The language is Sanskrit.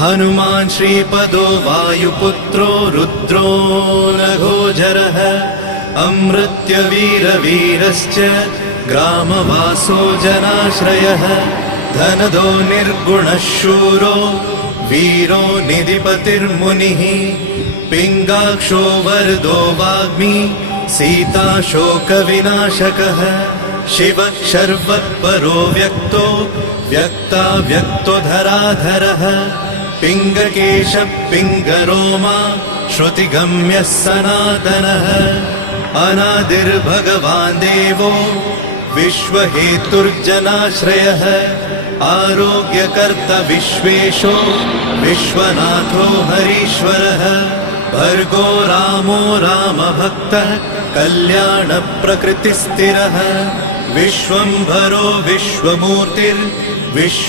हनुमान् श्रीपदो वायुपुत्रो रुद्रो नघोजरः अमृत्यवीरवीरश्च ग्रामवासो जनाश्रयः धनदो निर्गुणः शूरो वीरो निधिपतिर्मुनिः पिङ्गाक्षो वरदो वाग्मी सीताशोकविनाशकः शिवः शर्वत्परो व्यक्तो व्यक्ताव्यक्तो धराधरः पिङ्गकेशः पिङ्गरोमा श्रुतिगम्यः सनातनः अनादिर्भगवान् देवो विश्वहेतुर्जनाश्रयः आरोग्यकर्ता विश्वेशो विश्वनाथो हरीश्वरः भर्गो रामो रामभक्तः कल्याणप्रकृतिस्थिरः विश्वम्भरो विश्वमूर्तिर्विश्व